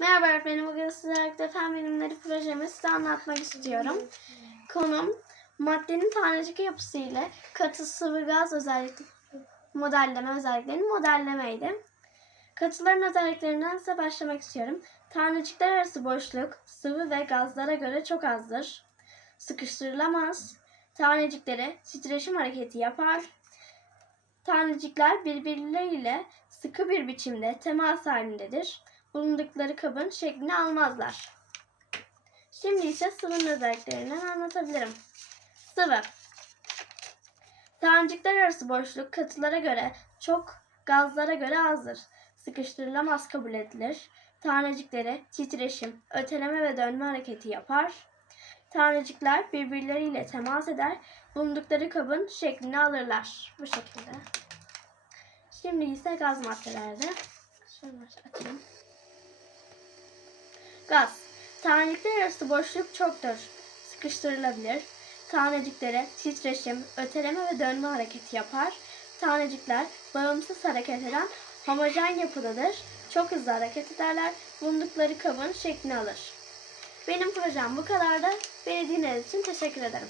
Merhaba öğretmenim. Bugün sizlerle fen bilimleri projemi size anlatmak istiyorum. Konum maddenin tanecik yapısı ile katı sıvı gaz özellikleri modelleme özelliklerini modellemeydi. Katıların özelliklerinden size başlamak istiyorum. Tanecikler arası boşluk sıvı ve gazlara göre çok azdır. Sıkıştırılamaz. Tanecikleri titreşim hareketi yapar. Tanecikler birbirleriyle sıkı bir biçimde temas halindedir. Bulundukları kabın şeklini almazlar. Şimdi ise sıvının özelliklerinden anlatabilirim. Sıvı. Tanecikler arası boşluk katılara göre çok, gazlara göre azdır. Sıkıştırılamaz kabul edilir. Tanecikleri titreşim, öteleme ve dönme hareketi yapar. Tanecikler birbirleriyle temas eder. Bulundukları kabın şeklini alırlar. Bu şekilde. Şimdi ise gaz maddelerde. Şöyle açayım. Gaz. Tanecikler arası boşluk çoktur. Sıkıştırılabilir. Taneciklere titreşim, öteleme ve dönme hareketi yapar. Tanecikler bağımsız hareket eden homojen yapıdadır. Çok hızlı hareket ederler. Bulundukları kabın şeklini alır. Benim projem bu kadardı. Beni dinlediğiniz için teşekkür ederim.